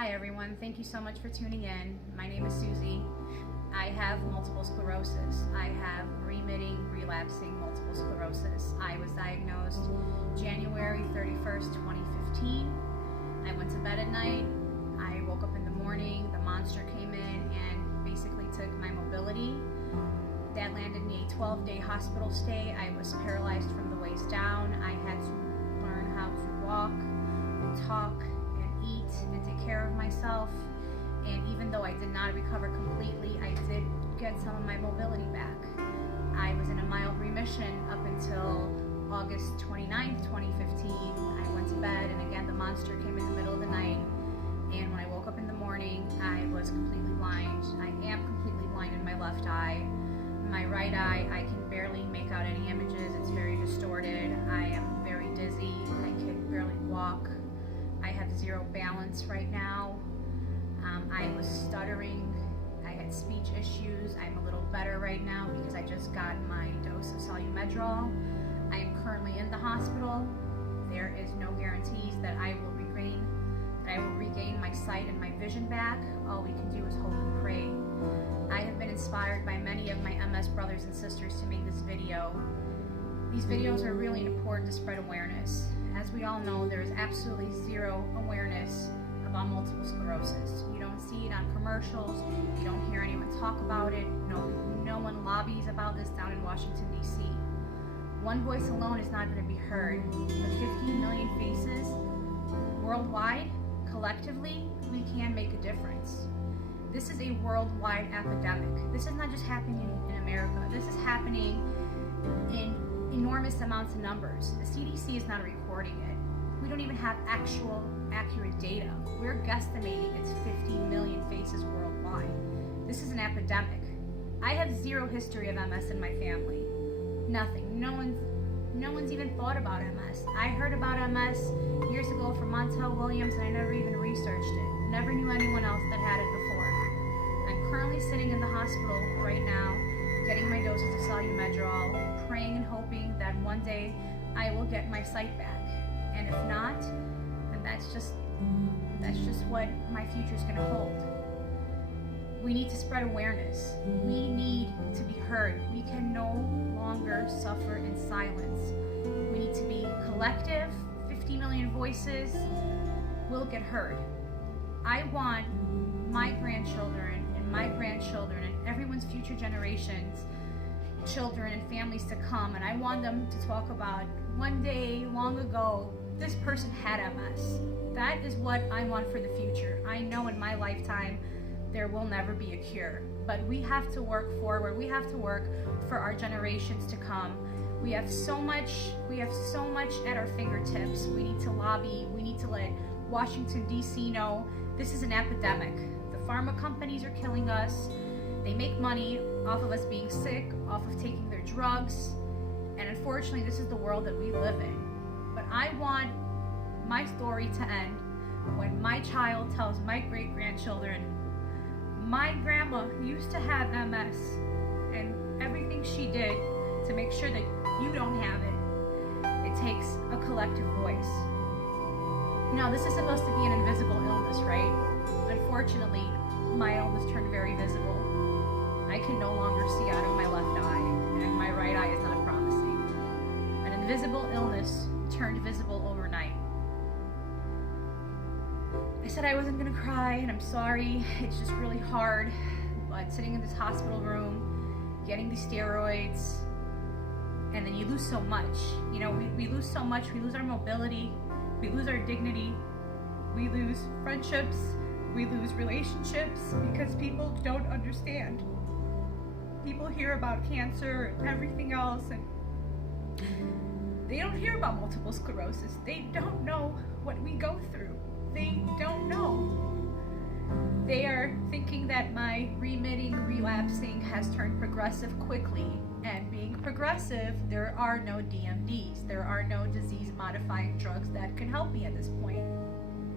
Hi everyone, thank you so much for tuning in. My name is Susie. I have multiple sclerosis. I have remitting, relapsing multiple sclerosis. I was diagnosed January 31st, 2015. I went to bed at night. I woke up in the morning. The monster came in and basically took my mobility. That landed me a 12-day hospital stay. I was paralyzed from the waist down. I had to learn how to walk and talk and eat and take care of myself. And even though I did not recover completely, I did get some of my mobility back. I was in a mild remission up until August 29th, 2015. I went to bed, and again the monster came in the middle of the night. And when I woke up in the morning, I was completely blind. I am completely blind in my left eye. My right eye, I can barely make out any images. It's very distorted. I am very dizzy. I can barely walk. I have zero balance right now. I was stuttering. I had speech issues. I'm a little better right now because I just got my dose of Solumedrol. I am currently in the hospital. There is no guarantees that I will regain my sight and my vision back. All we can do is hope and pray. I have been inspired by many of my MS brothers and sisters to make this video. These videos are really important to spread awareness. As we all know, there is absolutely zero awareness about multiple sclerosis. You don't see it on commercials. You don't hear anyone talk about it. No one lobbies about this down in Washington, D.C. One voice alone is not going to be heard. The 15 million faces worldwide, collectively, we can make a difference. This is a worldwide epidemic. This is not just happening in America. This is happening in enormous amounts of numbers. The CDC is not recording it. We don't even have actual accurate data. We're guesstimating it's 15 million faces worldwide. This is an epidemic. I have zero history of MS in my family. Nothing. No one's even thought about MS. I heard about MS years ago from Montel Williams, and I never even researched it. Never knew anyone else that had it before. I'm currently sitting in the hospital right now, getting my doses of Solumedrol, praying and hoping that one day I will get my sight back. And if not, then that's just what my future is going to hold. We need to spread awareness. We need to be heard. We can no longer suffer in silence. We need to be collective. 50 million voices will get heard. I want my grandchildren and my grandchildren and everyone's future generations, children and families to come, and I want them to talk about one day long ago this person had MS. That is what I want for the future. I know in my lifetime there will never be a cure, but we have to work forward. We have to work for our generations to come. We have so much at our fingertips. We need to lobby. We need to let Washington, D.C. know this is an epidemic. The pharma companies are killing us. They make money off of us being sick, off of taking their drugs, and unfortunately this is the world that we live in. But I want my story to end when my child tells my great-grandchildren, my grandma used to have MS, and everything she did to make sure that you don't have it. It takes a collective voice. Now, this is supposed to be an invisible illness, right? Unfortunately, my illness turned very visible. I can no longer see out of my left eye, and my right eye is not promising. An invisible illness turned visible overnight. I said I wasn't gonna cry, and I'm sorry. It's just really hard. But sitting in this hospital room, getting these steroids, and then you lose so much. You know, we lose so much. We lose our mobility. We lose our dignity. We lose friendships. We lose relationships because people don't understand. People hear about cancer and everything else, and they don't hear about multiple sclerosis. They don't know what we go through. They don't know. They are thinking that my remitting, relapsing has turned progressive quickly. And being progressive, there are no DMDs. There are no disease-modifying drugs that can help me at this point.